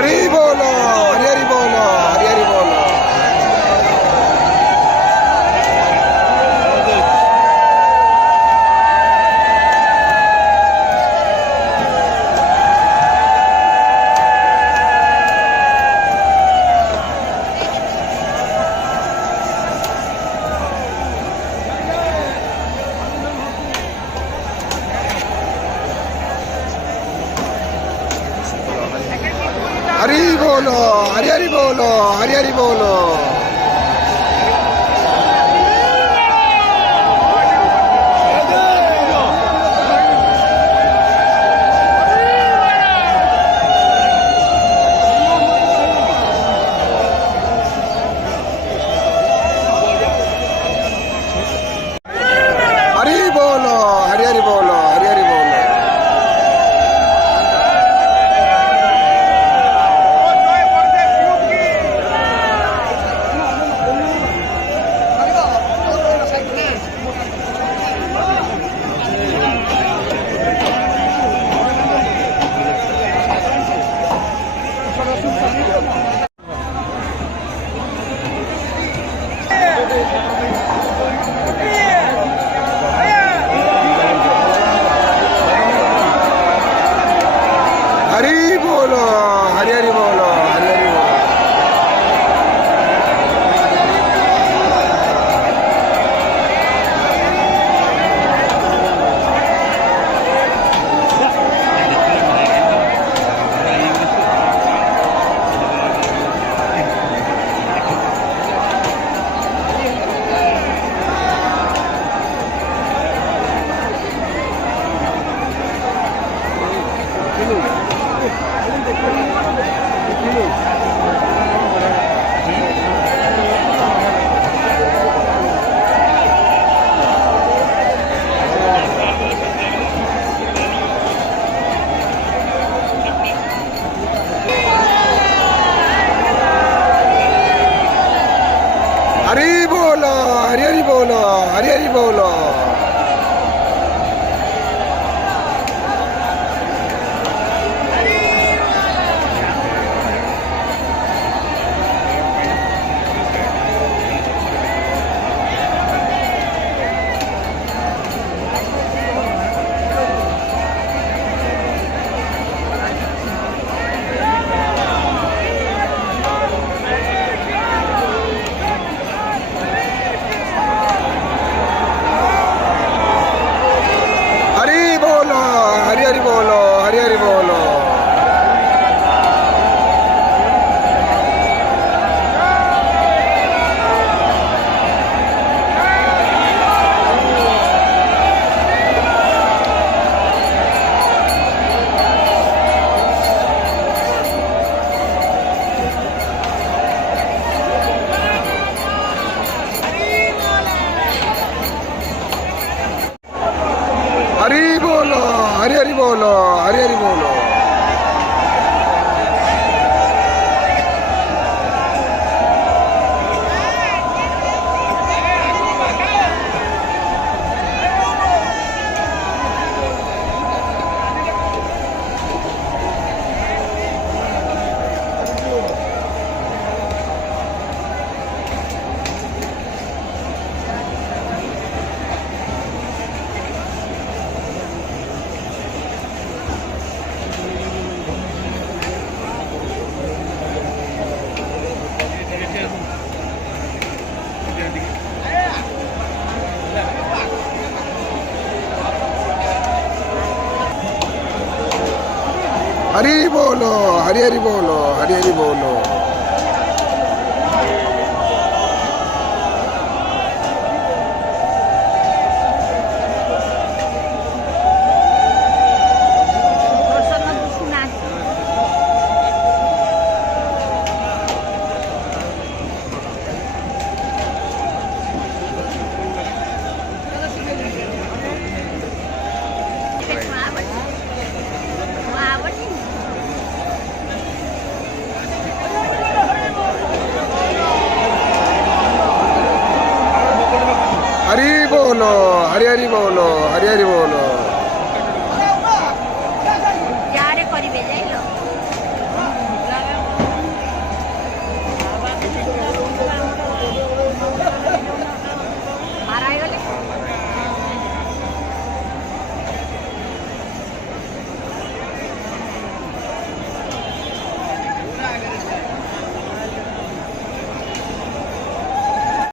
हरी बोलो, हरी हरी बोलो, हरी हरी बोलो. हरी बोलो, हरी हरी बोलो, हरी हरी बोलो. हरी बोलो, हरी हरी बोलो, हरी हरी बोलो. हरी बोलो, हरी हरी बोलो, हरी हरी बोलो. हरी बोलो, हरी हरी बोलो, हरी हरी बोलो. हरी बोलो, हरी हरी बोलो, हरी हरी बोलो. हरी बोलो, हरी हरी बोलो, हरी हरी बोलो. हरी बोलो, हरी हरी बोलो, हरी हरी बोलो. हरी बोलो, हरी हरी बोलो, हरी हरी बोलो.